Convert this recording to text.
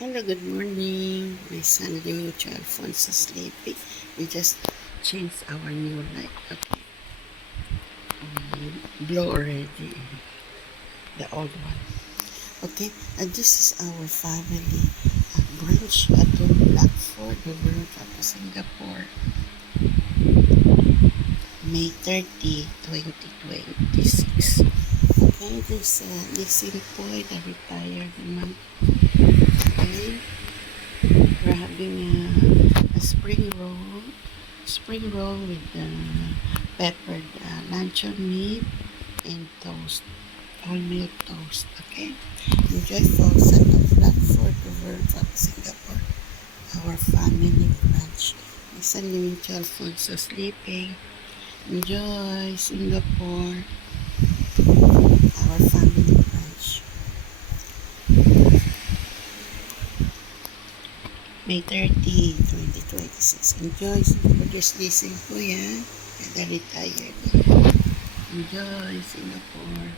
Hello, good morning. My son Dimitri Alfonso sleeping. We just changed our new light. Okay. Blow already the old one. Okay. And this is our family brunch at the Blackford, Roberta, Singapore. May 30, 2026. Okay, this Lizzie Poy, the retired man. Okay. We're having a spring roll with peppered luncheon meat and toast, wholemeal toast. Okay, enjoy folks at the Blackford over from Singapore. Our family brunch. Listen, Dimitri Alfonso sleeping. Enjoy Singapore. Our family brunch. May 30, 2026. Enjoy Singapore. Just listen po yan. Kada retired. Enjoy Singapore.